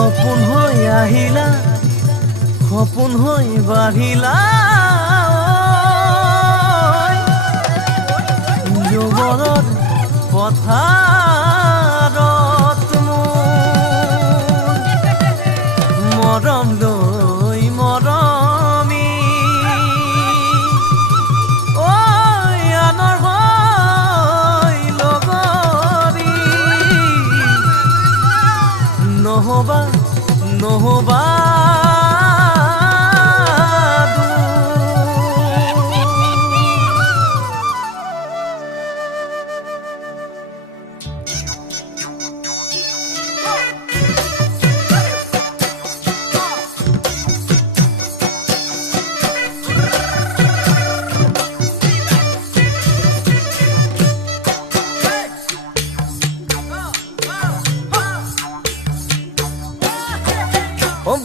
সপোন হৈ আহিলা সপোন হৈ বাঢ়িলা যুগলত পথাৰত মৰম লৈ মৰমি আনৰ হৈ লগৰী নহবা নহবা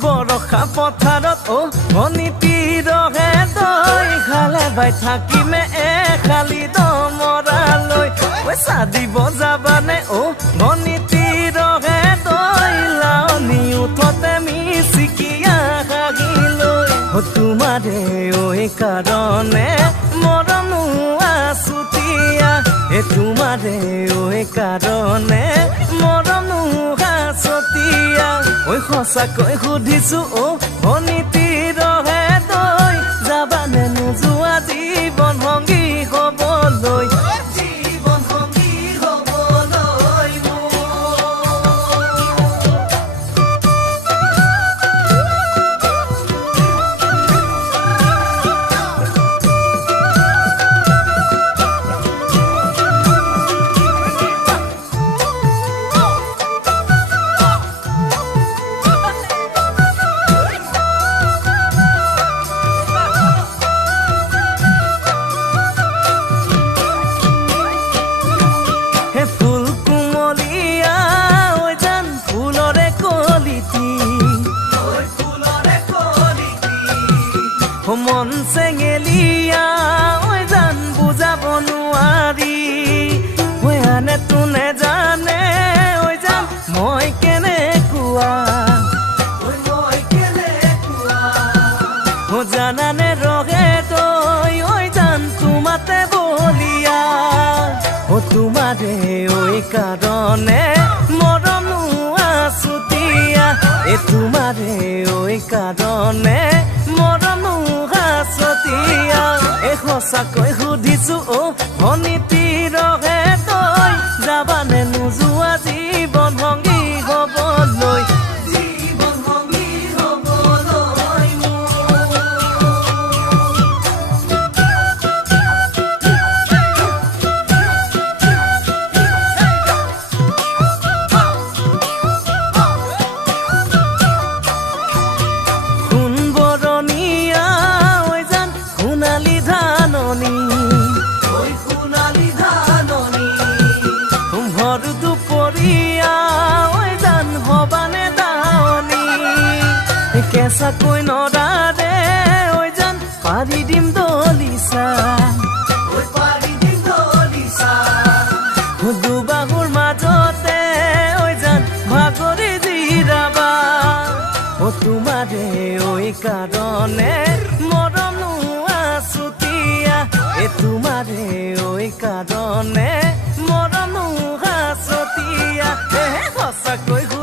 বৰষা পথাৰত অনিতি ৰহে তই খালে বাই থাকিমে খালি দমৰালৈ চাদিব যাবানে অনিতি ৰহে তই লাৱনি উঠতে মিচিকিয়া হাগিলৈ তোমাৰে কাৰণে মৰম আছুতীয়া তোমাৰে কাৰণে মৰম আছতীয়া সঁচাকৈ সুধিছো অনিতি ৰহে তই যাবানে নোযোৱা জীৱন সংগী হ'বলৈ জীৱন সংগী হ'বলৈ মন চেঙেলিয়া জান বুজাব নোৱাৰি আনে তোনে জানে জান মই কেনেকুৱা জানানে ৰহে তই জান তোমাতে বলিয়া তোমাৰে কাৰণে মৰম আছুতীয়া তোমাৰে কাৰণে মৰম আছতীয়া সঁচাকৈ সুধিছো অনিতি ৰহে তই যাবানে নোযোৱা জীৱন সংগী হ'বলৈ জীৱন সংগী হ'বলৈ কেঁচাকৈ নৰাৰে জান পাৰি দিম দলিচা দুবাহুৰ মাজতে জান ভাগৰি জিৰাবা তোমাৰে কাৰণে মৰম আছুতীয়া তোমাৰে কাৰণে মৰম আছতীয়া সঁচাকৈ